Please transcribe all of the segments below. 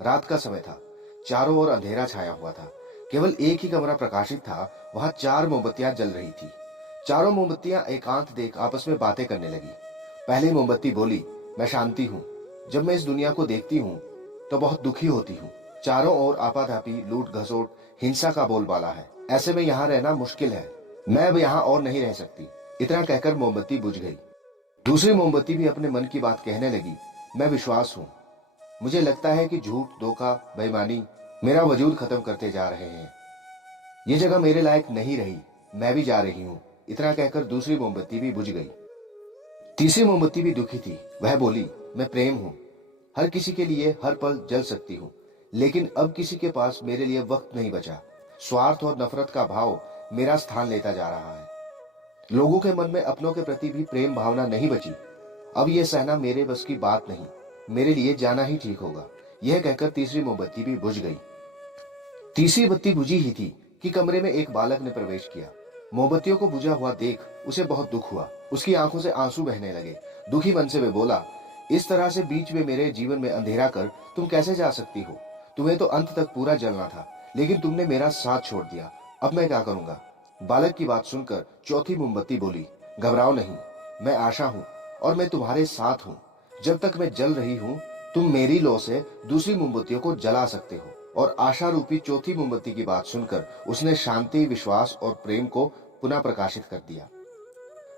रात का समय था। चारों ओर अंधेरा छाया हुआ था। केवल एक ही कमरा प्रकाशित था। वहां 4 मोमबत्तियां जल रही थी। चारों मोमबत्तियां एकांत देख आपस में बातें करने लगी। पहली मोमबत्ती बोली, मैं शांति हूँ। जब मैं इस दुनिया को देखती हूँ तो बहुत दुखी होती हूँ। चारों ओर आपाधापी, लूट घसोट, हिंसा का बोलबाला है। ऐसे में यहाँ रहना मुश्किल है। मैं अब यहाँ और नहीं रह सकती। इतना कहकर मोमबत्ती बुझ गई। दूसरी मोमबत्ती भी अपने मन की बात कहने लगी, मैं विश्वास हूँ। मुझे लगता है कि झूठ, धोखा, बेईमानी मेरा वजूद खत्म करते जा रहे हैं। ये जगह मेरे लायक नहीं रही। मैं भी जा रही हूँ। इतना कहकर दूसरी मोमबत्ती भी बुझ गई। तीसरी मोमबत्ती भी दुखी थी। वह बोली, मैं प्रेम हूँ। हर किसी के लिए हर पल जल सकती हूँ, लेकिन अब किसी के पास मेरे लिए वक्त नहीं बचा। स्वार्थ और नफरत का भाव मेरा स्थान लेता जा रहा है। लोगों के मन में अपनों के प्रति भी प्रेम भावना नहीं बची। अब यह सहना मेरे बस की बात नहीं। मेरे लिए जाना ही ठीक होगा। यह कहकर तीसरी मोमबत्ती भी बुझ गई। तीसरी बत्ती बुझी ही थी कि कमरे में एक बालक ने प्रवेश किया। मोमबत्तियों को बुझा हुआ देख उसे बहुत दुख हुआ। उसकी आंखों से आंसू बहने लगे। दुखी मन से वे बोला, इस तरह से बीच में मेरे जीवन में अंधेरा कर तुम कैसे जा सकती हो? तुम्हें तो अंत तक पूरा जलना था, लेकिन तुमने मेरा साथ छोड़ दिया। अब मैं क्या करूंगा? बालक की बात सुनकर चौथी मोमबत्ती बोली, घबराओ नहीं, मैं आशा हूं और मैं तुम्हारे साथ हूं। जब तक मैं जल रही हूं, तुम मेरी लौ से दूसरी मोमबत्तियों को जला सकते हो। और आशा रूपी चौथी मोमबत्ती की बात सुनकर उसने शांति, विश्वास और प्रेम को पुनः प्रकाशित कर दिया।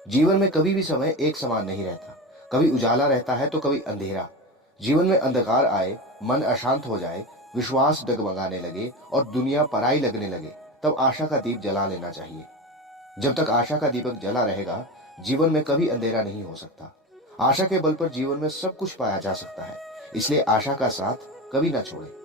जीवन में कभी भी समय एक समान नहीं रहता। कभी उजाला रहता है तो कभी अंधेरा। जीवन में अंधकार आए, मन अशांत हो जाए, विश्वास डगमगाने लगे और दुनिया पराई लगने लगे, तब आशा का दीप जला लेना चाहिए। जब तक आशा का दीपक जला रहेगा, जीवन में कभी अंधेरा नहीं हो सकता। आशा के बल पर जीवन में सब कुछ पाया जा सकता है। इसलिए आशा का साथ कभी ना छोड़ें।